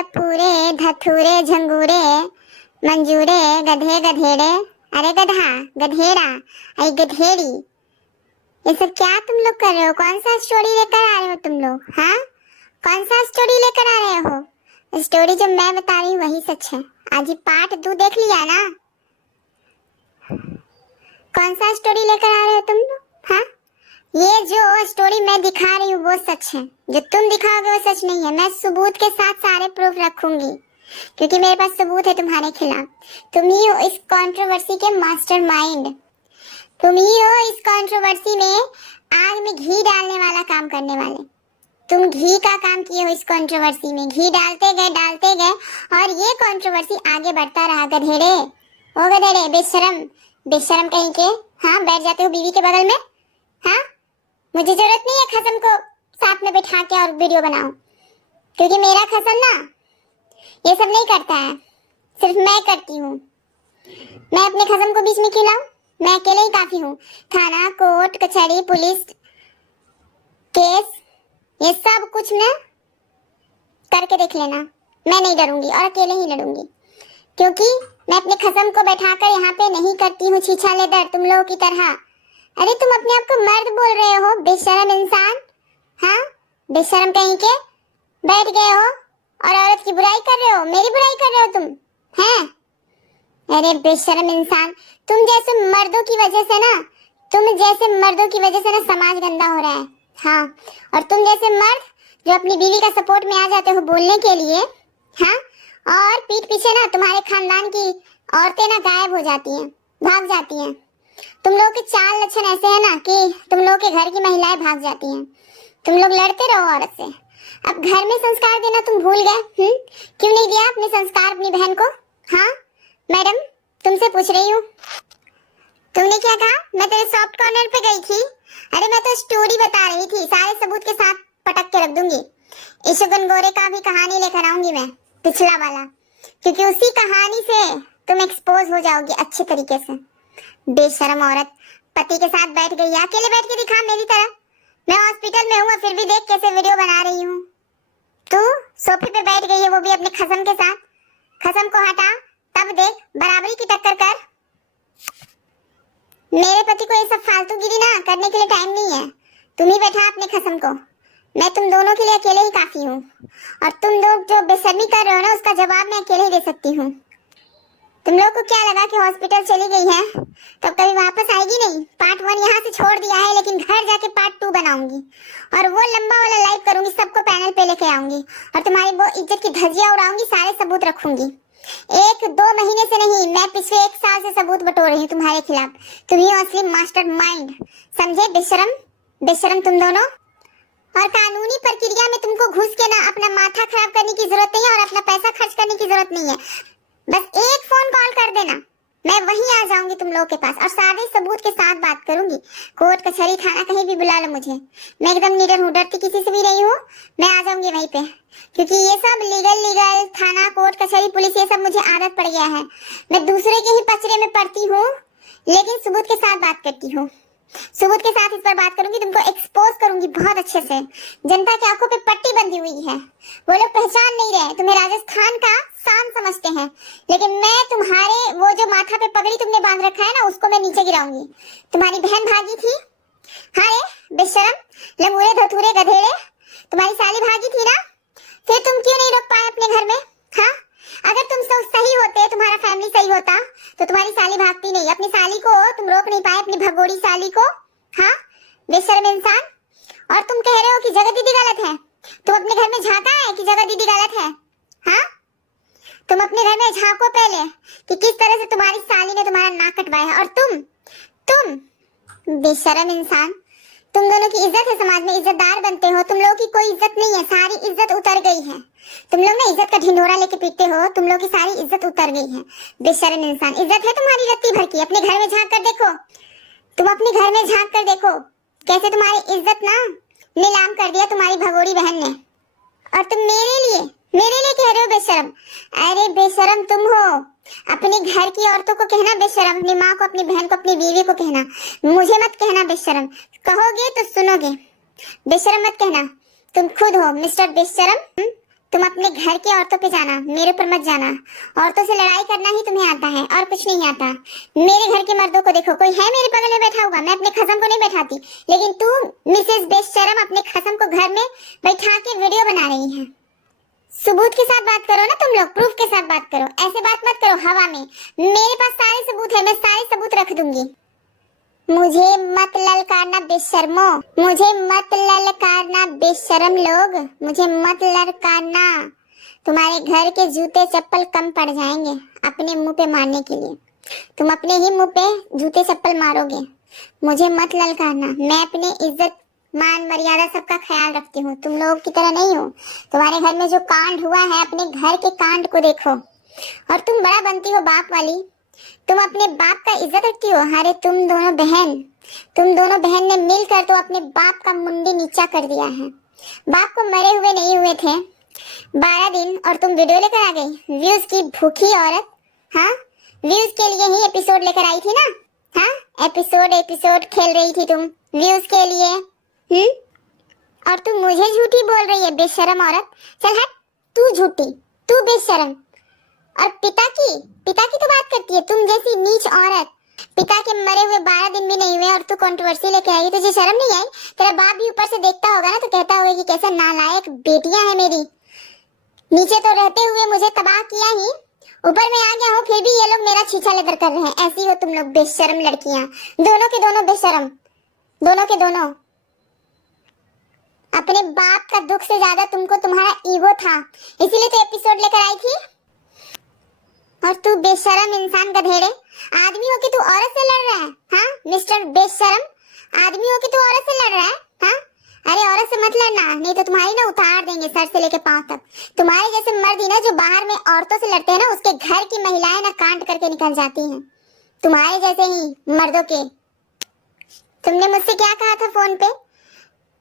टपूरे धथुरे झंगूरे मंजूरे गधे गधेड़े, अरे गधा गधेड़ा अरे गधेड़ी, ये सब क्या तुम लोग कर रहे हो? कौन सा स्टोरी लेकर आ रहे हो तुम लोग? हाँ, कौन सा स्टोरी लेकर आ रहे हो? स्टोरी जो मैं बता रही हूँ वही सच है। आज ही पार्ट 2 देख लिया ना? कौन सा स्टोरी लेकर आ रहे हो तुम लोग? हाँ, ये जो स्टोरी मैं दिखा रही हूँ वो सच है, जो तुम दिखाओगे वो सच नहीं है। मैं सबूत के साथ सारे प्रूफ रखूंगी, क्योंकि मेरे पास सबूत है तुम्हारे खिलाफ। तुम ही हो इस कंट्रोवर्सी के मास्टरमाइंड, तुम ही हो इस कंट्रोवर्सी में आग में घी डालने वाला काम करने वाले। तुम घी का काम किए हो इस कंट्रोवर्सी में, घी डालते गए और ये कंट्रोवर्सी आगे बढ़ता रहा। गधेड़े, ओ गधेड़े, बेशरम बेशरम कहीं के। हाँ, बैठ जाते हो बीवी के बगल में। हाँ, मुझे जरूरत नहीं है खसम को साथ में बिठा के और वीडियो बनाऊं, क्योंकि मेरा खसम ना ये सब नहीं करता है, सिर्फ मैं करती हूँ। मैं अपने खसम को बीच में क्यों लाऊं? मैं अकेले ही काफी हूँ। थाना, कोर्ट, कचहरी, पुलिस केस, ये सब कुछ मैं करके देख लेना। मैं नहीं डरूंगी और अकेले ही लड़ूंगी, क्योंकि मैं अपने खसम को बैठाकर यहाँ पे नहीं करती हूँ छीछा लेदर तुम लोगों की तरह। अरे तुम अपने आप को मर्द बोल रहे हो, बेशरम इंसान। हाँ, बेशरम कहीं के, बैठ गए हो और औरत की बुराई कर रहे हो, मेरी बुराई कर रहे हो तुम हैं? अरे बेशरम इंसान, तुम जैसे मर्दों की वजह से ना, समाज गंदा हो रहा है। हाँ, और तुम जैसे मर्द जो अपनी बीवी का सपोर्ट में आ जाते हो बोलने के लिए, हाँ, और पीठ पीछे ना तुम्हारे खानदान की औरतें ना गायब हो जाती हैं, भाग जाती हैं। तुम लोग के चाल लक्षण ऐसे है ना कि तुम लोग के घर की महिलाएं भाग जाती हैं। तुम लोग लड़ते रहो औरत से। अब घर में संस्कार देना तुम भूल गए। क्यों नहीं दिया अपने संस्कार अपनी बहन को? हाँ मैडम, तुमसे पूछ रही हूँ। तुमने क्या कहा? मैं तेरे सॉफ्ट कॉर्नर पे गई थी? अरे मैं तो स्टोरी बता रही थी, सारे सबूत के साथ पटक के रख दूंगी। इशुगन गोरे का भी कहानी लेकर आऊंगी मैं, पिछला वाला, क्योंकि उसी कहानी से तुम एक्सपोज हो जाओगी अच्छे तरीके से। बेशरम औरत, पति के साथ बैठ गई, अकेले बैठ के दिखा मेरी तरह। मैं हॉस्पिटल में हूँ फिर भी देख कैसे वीडियो बना रही हूँ। तू सोफे पे बैठ गई है, वो भी अपने खसम के साथ। खसम को हटा, तब देख बराबरी की टक्कर कर। मेरे पति को ये सब फालतूगिरी ना करने के लिए टाइम नहीं है। तुम ही बैठा अपने खसम को। मैं तुम दोनों के लिए अकेले ही काफी हूँ, और तुम लोग जो बेशर्मी कर रहे हो ना उसका जवाब मैं अकेले ही दे सकती हूँ। तुम लोग को क्या लगा कि हॉस्पिटल चली गई है तो कभी वापस आएगी नहीं? पार्ट 1 यहाँ से छोड़ दिया है, लेकिन घर जाके पार्ट 2 बनाऊंगी और वो लंबा वाला लाइव करूंगी, सबको पैनल पे लेके आऊंगी और तुम्हारी वो इज्जत की धज्जियां उड़ाऊंगी, सारे सबूत रखूंगी। 1-2 महीने से नहीं, मैं पिछले 1 साल से सबूत बटोर रही हूँ तुम्हारे खिलाफ। तुम ही असली मास्टरमाइंड, समझे? बेशरम बेशरम तुम दोनों। और कानूनी प्रक्रिया में तुमको घुस के ना अपना माथा खराब करने की जरूरत नहीं है और अपना पैसा खर्च करने की जरूरत नहीं है। बस एक फोन कॉल कर देना, मैं वहीं आ जाऊंगी तुम लोगों के पास और सारे सबूत के साथ बात करूंगी। कोर्ट, कचहरी, थाना, कहीं भी बुला लो मुझे। मैं एकदम निडर हूँ, डरती किसी से भी नहीं हूँ। मैं आ जाऊंगी वहीं पे, क्योंकि ये सब लीगल थाना, कोर्ट, कचहरी, पुलिस, ये सब मुझे आदत पड़ गया है। मैं दूसरे के ही पचड़े में पड़ती हूँ, लेकिन सबूत के साथ बात करती हूँ। सबूत के साथ इस पर बात करूंगी, तुमको एक्सपोज करूंगी बहुत अच्छे से। जनता की आंखों पे पट्टी बंधी हुई है, वो लोग पहचान नहीं रहे। तुम्हें राजस्थान का शान समझते हैं, लेकिन मैं तुम्हारे वो जो माथा पे पगड़ी तुमने बांध रखा है ना, उसको मैं नीचे गिराऊंगी। तुम्हारी बहन भागी थी, हाँ ये बेशरम, लंगूरे, धतूरे, गधेड़े, तुम्हारी साली भागी थी ना, फिर तुम क्यों नहीं रोक पाए अपने घर में? हाँ, अगर तुम सब सही होते, तुम्हारा फैमिली सही होता, तो तुम्हारी साली भागती नहीं। अपनी साली को तुम रोक नहीं पाए, अपनी भगोड़ी साली को। हाँ बेशर्म इंसान। और तुम कह रहे हो कि जगत दीदी गलत है। तुम अपने घर में झांका है कि जगत दीदी गलत है? हाँ, तुम अपने घर में झांको पहले कि किस तरह से तुम्हारी साली ने तुम्हारा नाक कटवाया है। और तुम बेशर्म इंसान, तुम दोनों की इज्जत है समाज में, इज्जतदार बनते हो। तुम लोगों की कोई इज्जत नहीं है, सारी इज्जत उतर गई है। तुम लोग ना इज्जत का ढिंढोरा लेके पीटते हो, तुम लोग की सारी इज्जत उतर गई है। बेशर्म इंसान, इज्जत है तुम्हारी रत्ती भर की। अपने घर में झांक कर देखो, तुम अपने घर में झांक कर देखो कैसे तुम्हारी इज्जत ना नीलाम कर दिया तुम्हारी भगोड़ी बहन ने। और तुम मेरे लिए कह रहे हो बेशरम? अरे बेशरम तुम हो। अपने घर की औरतों को कहना बेशरम, अपनी माँ को, अपनी बहन को, अपनी बीवी को कहना, मुझे मत कहना बेशरम। कहोगे तो सुनोगे, बेशरम मत कहना। तुम खुद हो मिस्टर बेशरम। तुम अपने घर की औरतों पे जाना, मेरे ऊपर मत जाना। औरतों से लड़ाई करना ही तुम्हें आता है और कुछ नहीं आता। मेरे घर के मर्दों को देखो, कोई है मेरे बगल में बैठा हुआ, मैं अपने खसम को नहीं बैठाती, लेकिन तू मिसेस बेशरम अपने खसम को घर में बैठा के वीडियो बना रही है। सबूत के साथ बात करो ना, तुम लोग प्रूफ के साथ बात करो, ऐसे बात मत करो हवा में। मेरे पास सारे सबूत है, मैं सारे सबूत रख दूंगी। मुझे मत ललकारना बेशर्मो, मुझे मत ललकारना बेशरम लोग, मुझे मत ललकारना। तुम्हारे घर के जूते चप्पल कम पड़ जाएंगे अपने मुंह पे मारने के लिए। तुम अपने ही मुंह पे जूते चप्पल मारोगे। मुझे मत ललकारना, मैं अपनी इज्जत मान मर्यादा सबका ख्याल रखती हूँ, तुम लोग की तरह नहीं हो। तुम्हारे घर में जो कांड हुआ है, अपने घर के कांड को देखो। और तुम बड़ा बनती हो बाप वाली, तुम अपने बाप का इज्जत रखती हो। अरे तुम दोनों बहन ने मिलकर तो अपने बाप का मुंडी नीचा कर दिया है। बाप को मरे हुए नहीं हुए थे 12 दिन और तुम वीडियो लेकर आ गई। व्यूज की भूखी औरत, हाँ व्यूज के लिए ही एपिसोड लेकर आई थी ना, हाँ एपिसोड खेल रही थी तुम व्यूज के लिए। और तुम मुझे झूठी बोल रही है बेशरम औरत। चल हट, तू झूठी, तू बेशरम। और पिता की तो बात करती है, तुम जैसी नीच औरत। पिता के मरे हुए 12 दिन भी नहीं हुए और तू कंट्रोवर्सी लेके आई। तुझे शर्म नहीं आई? तेरा बाप भी ऊपर से देखता होगा ना तो कहता होगा कि कैसा नालायक बेटियां है मेरी। नीचे तो रहते हुए मुझे तबाह किया ही, ऊपर में आ गया हूँ फिर भी ये लोग मेरा छीछा लेकर कर रहे हैं। ऐसी हो तुम लोग बेशरम लड़कियां, दोनों के दोनों बेशरम, दोनों के दोनों। अपने बाप का दुख से ज्यादा तुमको तुम्हारा ईगो था, इसीलिए तो एपिसोड लेकर आई थी। और तू बेशरम इंसान गधेड़े, आदमी हो कि तू औरत से लड़ रहा है, हाँ मिस्टर बेशरम, आदमी हो कि तू औरत से लड़ रहा है, हाँ? अरे औरत से मत लड़ना, नहीं तो तुम्हारी ना उतार देंगे सर से लेके पांव तक। तुम्हारे जैसे मर्द ही ना जो बाहर में औरतों से लड़ते हैं ना, उसके घर की महिलाएं ना कांड करके निकल जाती हैं। तुम्हारे जैसे ही मर्दों के। तुमने मुझसे क्या कहा था फोन पे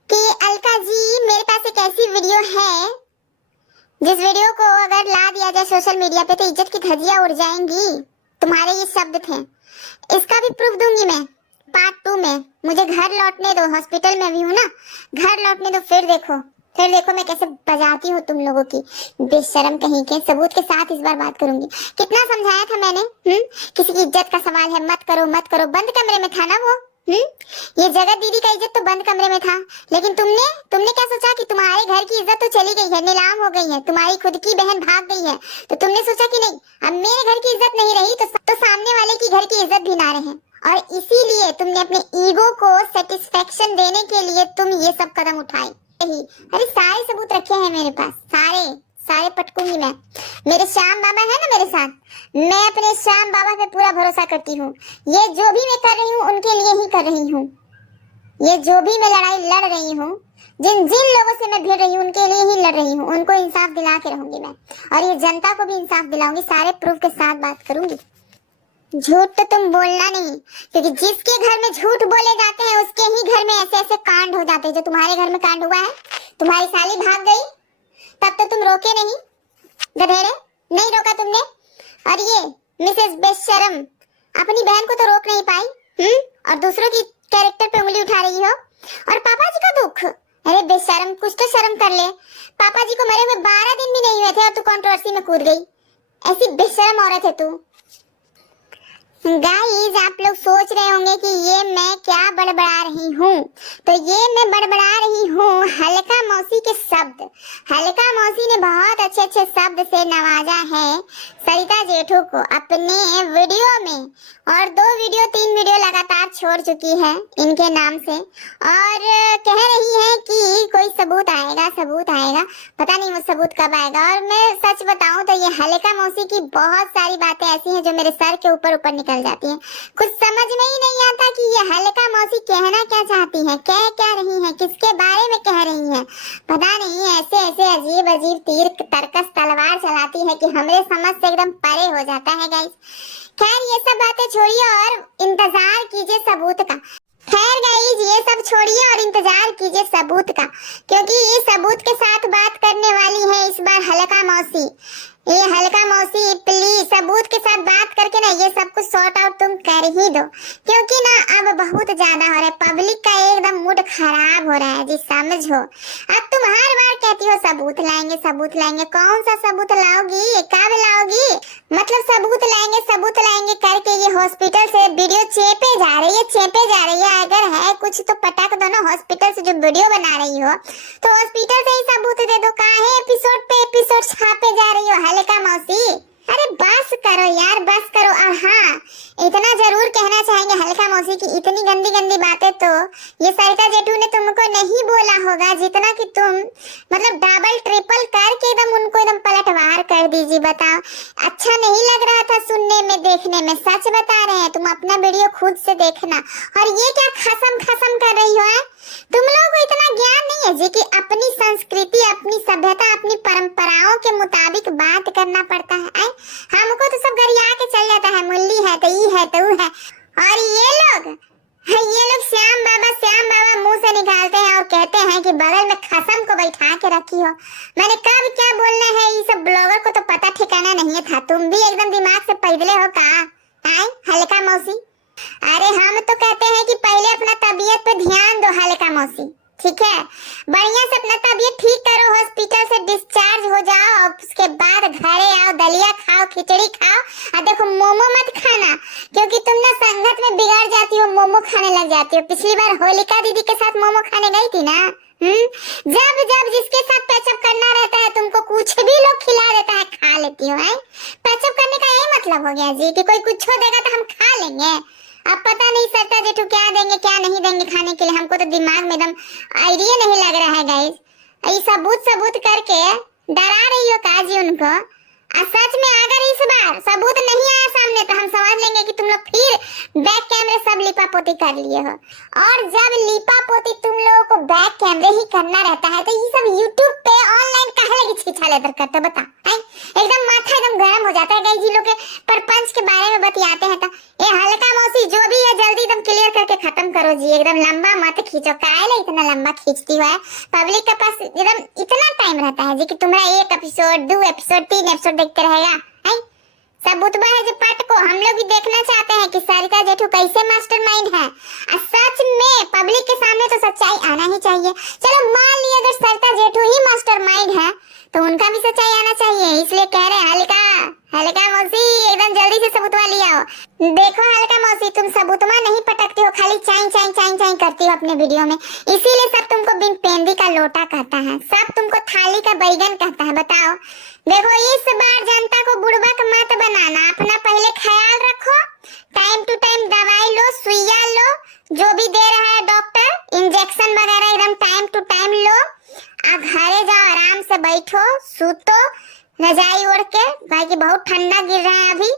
कि अलका जी मेरे पास एक ऐसी वीडियो है जिस वीडियो को अगर ला दिया जाए सोशल मीडिया पे तो इज्जत की धज्जियां उड़ जाएंगी। तुम्हारे ये शब्द थे, इसका भी प्रूफ दूंगी मैं पार्ट 2 में। मुझे घर लौटने दो, हॉस्पिटल में भी हूँ ना, घर लौटने दो, फिर देखो मैं कैसे बजाती हूँ तुम लोगों की। बेशरम कहीं के। सबूत के साथ इस बार बात करूंगी। कितना समझाया था मैंने, किसी की इज्जत का सवाल है, मत करो। बंद कमरे में था ना वो, ये जगत दीदी का इज्जत तो बंद कमरे में था। लेकिन तुमने क्या सोचा कि तुम्हारे घर की इज्जत तो चली गई है, नीलाम हो गई है, तुम्हारी खुद की बहन भाग गई है, तो तुमने सोचा कि नहीं अब मेरे घर की इज्जत नहीं रही तो सामने वाले की घर की इज्जत भी ना रहे। और इसीलिए तुमने अपने ईगो को सेटिस्फेक्शन देने के लिए तुम ये सब कदम उठाए। अरे सारे सबूत रखे हैं मेरे पास, सारे पटकूंगी मैं। मेरे श्याम बाबा है ना मेरे साथ, मैं अपने श्याम बाबा पे पूरा भरोसा करती हूँ। ये जो भी मैं कर रही हूँ उनके लिए ही कर रही हूँ। ये जो भी मैं लड़ाई लड़ रही हूँ, जिन लोगों से मैं भिड़ रही हूँ उनके लिए ही लड़ रही हूँ। उनको इंसाफ दिला के रहूंगी मैं, और ये जनता को भी इंसाफ दिलाऊंगी। सारे प्रूफ के साथ बात करूंगी। झूठ तो तुम बोलना नहीं, क्योंकि जिसके घर में झूठ बोले जाते हैं उसके ही घर में ऐसे कांड हो जाते हैं जो तुम्हारे घर में कांड हुआ है। तुम्हारी साली भाग गई तब तो तुम रोके नहीं, गधेड़े, नहीं रोका तुमने। और ये मिसेस बेशरम अपनी बहन को तो रोक नहीं पाई, और दूसरों की कैरेक्टर पे उंगली उठा रही हो। और पापा जी का दुख, अरे बेशरम कुछ तो शर्म कर ले। पापा जी को मरे हुए 12 दिन भी नहीं हुए थे और तू कंट्रोवर्सी में कूद गई। ऐसी बेशरम औरत है तू। गाइस आप लोग सोच रहे होंगे कि ये मैं क्या बड़बड़ा रही हूँ, तो ये मैं बड़बड़ा रही हूँ हल्का मौसी के शब्द। हल्का मौसी ने बहुत अच्छे शब्द से नवाजा है सरिता जेठू को अपने वीडियो में, और 3 वीडियो लगातार छोड़ चुकी है इनके नाम से, और कह रही है कि कोई सबूत आएगा। पता नहीं वो सबूत कब आएगा। और मैं सच बताऊं तो ये हल्का मौसी की बहुत सारी बातें ऐसी हैं जो मेरे सर के ऊपर निकल जाती हैं। कुछ समझ में ही नहीं आता कि ये हल्का मौसी कहना क्या चाहती है, कह क्या रही है, किसके बारे में कह रही है। पता नहीं ऐसे अजीब तीर तर्कस तलवार चलाती है कि हमारे समझ से एकदम परे हो जाता है गाइस। खैर ये सब बातें छोड़िए और इंतजार कीजिए सबूत का। खैर गाइस ये सब छोड़िए और इंतजार कीजिए सबूत का, क्योंकि ये सबूत के साथ बात करने वाली है इस बार हल्का मौसी। ये हल्का मौसी प्लीज सबूत के साथ बात करके ना ये सब कुछ सॉर्ट आउट तुम कर ही दो, क्योंकि ना अब बहुत ज्यादा हो रहा है, पब्लिक का एकदम मूड खराब हो रहा है जी, समझो। अब तुम हर बार कहती हो सबूत लाएंगे सबूत लाएंगे, कौन सा सबूत लाओगी, कब लाओगी? मतलब सबूत लाएंगे करके ये हॉस्पिटल से वीडियो चेपे जा रही है। अगर है कुछ तो पटक दो ना, हॉस्पिटल से जो वीडियो बना रही हो तो हॉस्पिटल से ही सबूत दे दो, काहे एपिसोड पे एपिसोड छापे जा रही हो हल्का मौसी? अरे बस करो यार, बस करो। और हाँ, इतना जरूर कहना चाहेंगे हल्का मौसी की इतनी गंदी गंदी बातें तो ये सरिता जेठू ने तुमको नहीं बोला होगा, जितना कि तुम मतलब डबल ट्रिपल करके एकदम उनको एकदम पलटवार कर दीजिए। बताओ, अच्छा नहीं लग रहा था सुनने में देखने में, सच बता रहे हैं, तुम अपना वीडियो खुद से देखना। और ये क्या खसम खसम कर रही हो है? तुम लोगों को इतना ज्ञान नहीं है जी कि अपनी संस्कृति, अपनी सभ्यता, अपनी परंपराओं के मुताबिक बात करना पड़ता है। हमको तो सब गरिया के चल जाता है, मुल्ली है तो ये है तो है। और ये लोग श्याम बाबा मुंह से निकालते हैं और कहते हैं कि बगल में खसम को बैठा के रखी हो। मैंने कब क्या बोलना है, ये सब ब्लॉगर को तो पता ठिकाना नहीं था। तुम भी एकदम दिमाग से पैदले हो का हल्का मौसी? अरे हम तो कहते हैं कि पहले अपना तबीयत पे ध्यान दो हल्का मौसी, ठीक है? बढ़िया से अपना तबीयत ठीक करो, हॉस्पिटल से डिस्चार्ज हो जाओ और उसके बाद घरे आओ, दलिया खाओ, खिचड़ी खाओ। और देखो मोमो मत खाना, क्योंकि तुम ना संगत में बिगड़ जाती हो, मोमो खाने लग जाती हो। पिछली बार होलिका दीदी के साथ मोमो खाने गई थी ना, जब जब जिसके साथ पैचअप करना रहता है तुमको कुछ भी लोग खिला देता है, खा लेती हो। पैचअप करने का यही मतलब हो गया जी कि कोई कुछ देगा तो हम खा लेंगे। अब पता नहीं सरिता जेठू क्या देंगे क्या नहीं देंगे खाने के लिए, हमको तो दिमाग में एकदम आइडिया नहीं लग रहा है गाइस। ये सबूत करके डरा रही हो काजी उनको। सच में अगर इस बार सबूत नहीं आया सामने तो हम समझ लेंगे कि तुम लोग फिर बैक कैमरे सब लिपापोती कर लिए हो। और जब लिपापोती तुम लोगों को बैक कैमरे ही करना रहता है तो ये सब यूट्यूब पे ऑनलाइन काहे लगी छीछा लेकर करते बता? एकदम माथा एकदम गर्म हो जाता है गाइस जी लोग के परपंच के बारे में बतियाते हैं तो। ये हल्का मौसी जो भी है जल्दी एकदम क्लियर करके खत्म करो जी, एकदम लंबा मत खींचो। काहे इतना लंबा खींचती है? पब्लिक के पास एकदम इतना टाइम रहता है जी कि तुम्हारा 1 एपिसोड 2 एपिसोड 3 एपिसोड देखते रहेगा। सबूतबा है जो पट को हम लोग भी देखना चाहते हैं कि सरिता जेठू कैसे मास्टरमाइंड है। और सच में पब्लिक के सामने तो सच्चाई आना ही चाहिए। चलो मान लिया अगर सरिता जेठू ही मास्टरमाइंड है तो उनका भी सच्चाई आना चाहिए, इसलिए कह रहे हैं हल्का मौसी एकदम जल्दी से सबूतवा ले आओ। देखो हल्का मौसी, तुम सबूतवा नहीं पटकती हो, खाली चाई करती हो अपने वीडियो में, इसीलिए सब तुमको बिन पेंदी का लोटा कहता है, सब तुमको थाली का बैगन कहता है। बताओ, देखो इस बार जनता को बुड़बक मत बनाना, अपना पहले ख्याल रखो, टाइम टू टाइम दवाई लो, सुइया लो, जो भी दे रहा है डॉक्टर, इंजेक्शन वगैरह एकदम टाइम टू टाइम लो। घरे जाओ, आराम से बैठो, सूतो रजाई ओढ़ के, भाई बहुत ठंडा गिर रहा है अभी।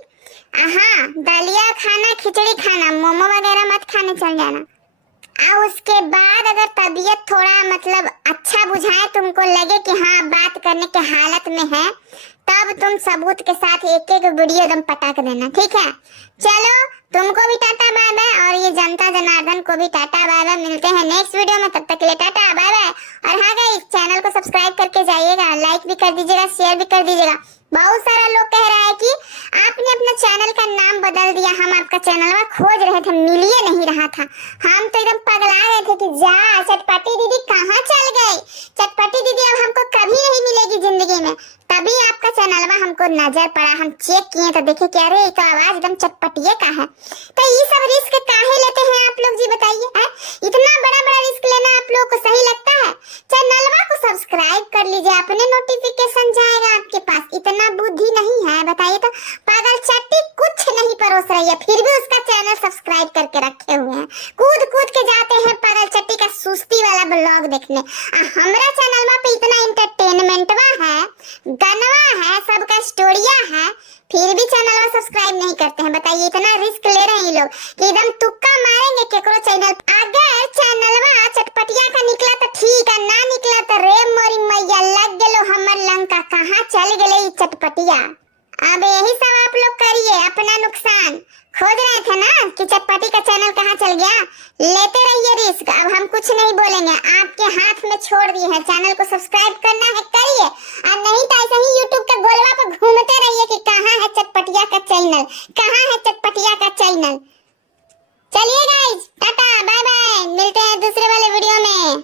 हाँ, दलिया खाना, खिचड़ी खाना, मोमो वगैरह मत खाने चल जाना। और उसके बाद अगर तबीयत थोड़ा मतलब अच्छा बुझाए, तुमको लगे कि हाँ बात करने के हालत में है, तब तुम सबूत के साथ एक वीडियो एकदम पटक देना, ठीक है? चलो तुमको भी टाटा बाय बाय और ये जनता जनार्दन को भी टाटा बाय बाय। मिलते हैं नेक्स्ट वीडियो में, तब तक के लिए टाटा बाय बाय। और हाँ गाइस, चैनल को सब्सक्राइब करके जाइएगा, लाइक भी कर दीजिएगा, शेयर भी कर दीजिएगा। बहुत सारा लोग कह रहा है कि आपने अपना चैनल का नाम बदल दिया, हम आपका चैनल खोज रहे थे, मिल ही नहीं रहा था। हम तो एकदम पगला गए थे कि जा चटपटी दीदी कहाँ चल गई, चटपटी दीदी अब हमको कभी नहीं मिलेगी जिंदगी में। तभी आपका चैनल में हमको नजर पड़ा, हम चेक किए तो देखे कि अरे तो आवाज एकदम चटपटिए का है। तो ये सब रिस्क काहे लेते हैं आप लोग जी, बताइए? इतना बड़ा रिस्क लेना आप लोगों को सही लगता है? चैनलवा को सब्सक्राइब कर लीजिए, अपने नोटिफिकेशन जाएगा आपके पास। इतना बुद्धि नहीं है बताइए तो? पागल चट्टी कुछ नहीं परोस रही है, फिर भी उसका चैनल सब्सक्राइब करके रखे हुए हैं, कूद के जाते हैं पागल चट्टी का सुस्ती वाला ब्लॉग देखने। हमारा चैनलवा पे इतना एंटरटेनमेंटवा है, गनवा है, सबका स्टोरिया है, फिर भी चैनल सब्सक्राइब नहीं करते हैं। बताइए, इतना रिस्क ले रहे हैं ये लोग कि एकदम तुक्का मारेंगे केकरो चैनल। अगर चैनलवा चटपटिया का निकला तो ठीक है, ना निकला तो रे मोरी मैया लग गेलो हमर लंका, कहाँ चल गए चटपटिया। अब यही सब आप लोग करिए, अपना नुकसान खोज रहे थे ना कि चटपटी का चैनल कहाँ चल गया। लेते रहिए रिस्क, अब हम कुछ नहीं बोलेंगे, आपके हाथ में छोड़ दिए हैं। चैनल को सब्सक्राइब करना है करिए, और नहीं तो ऐसे ही यूट्यूब के गोलवा पे घूमते रहिए कि कहाँ है चटपटी। चटपटिया का चैनल। कहाँ है चटपटिया का चैनल? चलिए गाइस, टाटा बाय बाय, मिलते हैं दूसरे वाले वीडियो में।